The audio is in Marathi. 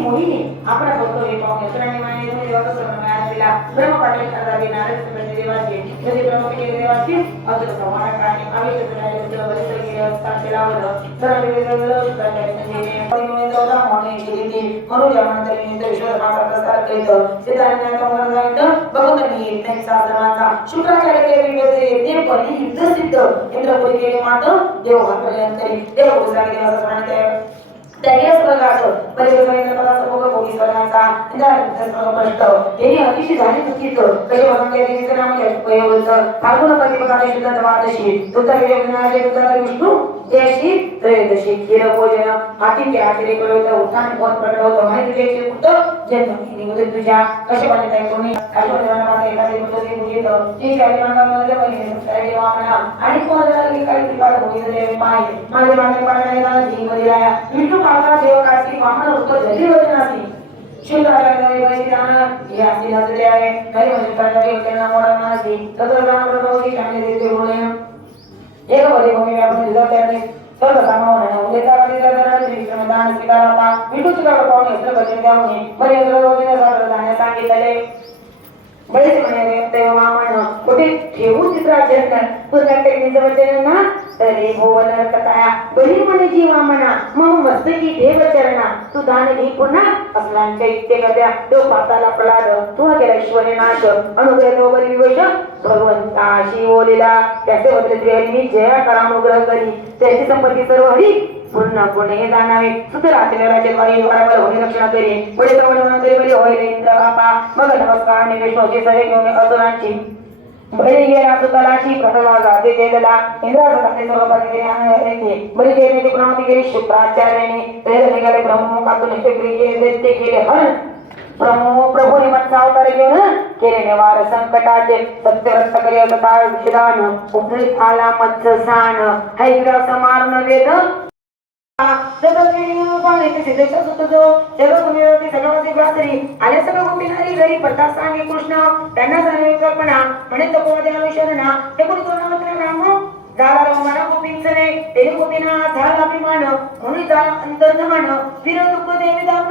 मोहिनी आपण बघतो हे पाहून यशराणी माने देवाचा सर्व मिळालेला ब्रह्मपाटले करदावी नारद संबंधी देवाची यदि ब्रह्मकेले देवाची अजून समाना काणी आवेश करायला बरेच गेले असतात लावलं सर्व वेगवेगळं सुद्धा परिमोदा मोने केली म्हणून जमानतरी विश्व भागा प्रसार करीत सिद्धांत संवर्धन भगवंतनी त्यांचा धर्माचा शुक्राचार्य केले वेगळे देव पण युद्ध सिद्ध इंद्रपुरी केले मात्र देव भागपर्यंत देव गोसावी देवाचा प्राण त्याने स्वर्गाचं परिवर्तन पदार्थ भोग भोगी स्वर्गाचा इंद्राचा प्रश्न यांनी अतिशय झाली चुकीचं कसे वसंत देवीचे नाम होतं फाल्गुन प्रतिपदाने शुद्ध द्वादशी दुसरा योजनाचे दुसरा विष्णू जयशी त्रयोदशी खीर भोजन हाती आचरे कळवत उत्थान कोण प्रकट होतं माहिती द्यायचे कुठं जन्म निवृत्त तुझ्या कसे पाहिजे काय कोणी आठवड्याला एखादी मुलगी मुलीत जी काही मागामध्ये पहिली वामना आणि कोणाला काही त्रिकाळ होईल माहिती माझे मागे पाडण्याला जीमध्ये आया विष्णू पाळता देव कार्तिक वामन रूप जली वचनासी शिवराला वैदिकान या सिद्धांतले आहे काही वचनाचे त्यांना मोडा मानसी तत्वज्ञान प्रभूची शांती देते बोले एक बरी भूमी व्यापून दिला त्याने सर्व सामावून उल्लेखावादीला धरणारे विक्रमदान स्वीकाराता विष्णूची काळ पाहून यंत्र बदल द्यावणे बरे यंत्र सादर जाण्यास सांगितले बरेच म्हणाले देव वामन कुठे ठेवून चित्रा जन्म पुन्हा टेक्निकचं वचन ना तरी भोवन कथाया बरी म्हणे जी वामना मग मस्तकी देव चरणा तू दान दी पुन्हा असलांच्या इत्ते गद्या तो पाताला प्रलाद तू केला ईश्वरी नाश अनुग्रह बरी विवेश भगवंताशी बोलिला त्याचे बदले मी जया करानुग्रह करी त्याची संपत्ती सर्व हरी पूर्ण पुणे जाणावे सुतरात्रे राज्य वारी बरोबर होणे रक्षण करी पुढे प्रमाण तरी बरी होईल इंद्र बापा मग नमस्कार आणि विष्णूची सरे घेऊन असुरांची बळी गेला सुतलाशी प्रथमाचा ते देदला इंद्राचे सर्वपदी येते बळी गेले प्रमाती गेली शुक्राचार्याने प्रेर निघाले ब्रह्ममुखातून शक्रिये दैत्य केले हर प्रभूने मत्स्य अवतार घेऊन केले निवार संकटाचे सत्यव्रत करी अवतार विषदान उपनित आला मत्स्य स्नान हैग्रा समारण वेद कृष्ण त्यांना कल्पना म्हणे कल्पना ते कोणी राम झाला रममाना गोपींचने ते गोपीना झाला अभिमान म्हणून झाला अंतर्धान फिर दुःख देवी